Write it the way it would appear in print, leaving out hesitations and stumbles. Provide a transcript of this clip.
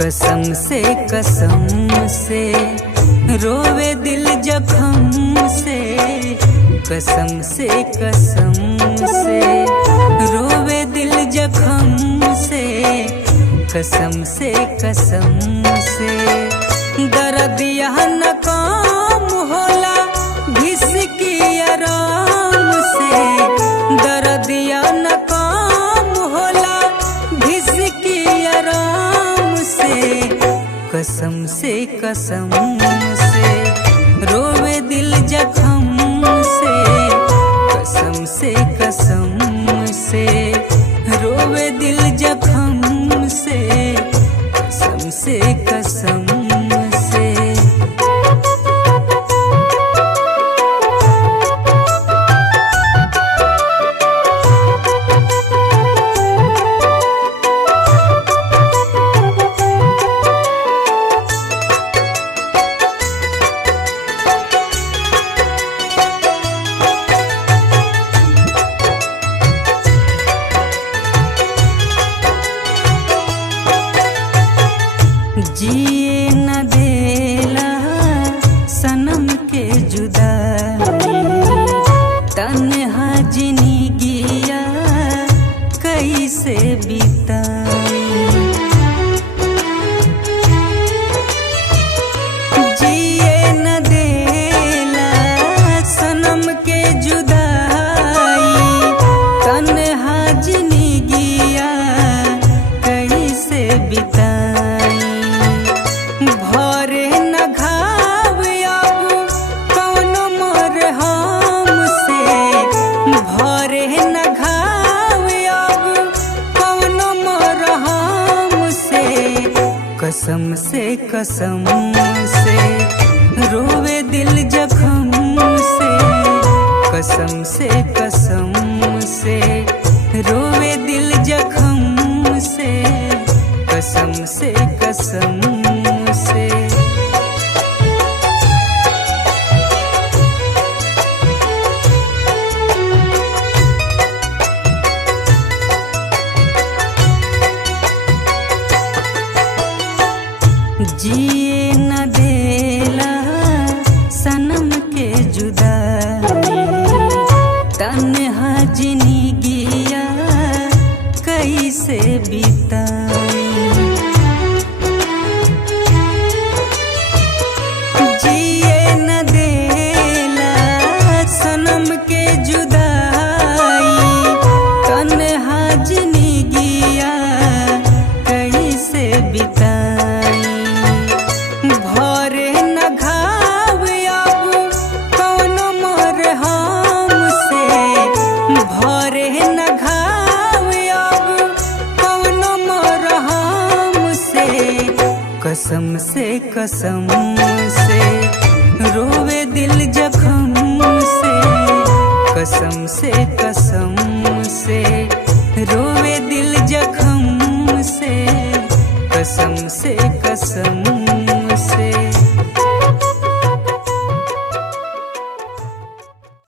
कसम से रोवे दिल जख्म से, कसम से रोवे दिल जख्म से, कसम से दर्द यहाँ न काम होला घिसकी आराम से, दर्द यहाँ न काम होला घिसकी आराम से, कसम से रोवे दिल जख्म से, कसम से रोवे दिल जख्म से, कसम से जिए न देला सनम के जुदाई, तन्हा जिंदगिया कैसे बिताई, जिए न देला सनम के जुदाई, तन्हा जिंदगिया कैसे बिताई, भरे न घाव अब कौनो मरहम से, भरे न घाव अब कौनो मरहम से, कसम से रोवे दिल जख्म से, कसम से रोवे दिल जख्म से, कसम से जिए न देला सनम के जुदाई, तन्हा जिंदगिया कैसे बिताई, जिए न देला सनम के जुदाई, तन्हा जिंदगिया कैसे बिताई, भरे न घाव अब कौनो मरहम से, भरे न घाव अब कौनो मरहम से, कसम से रोवे दिल जख्म से, कसम से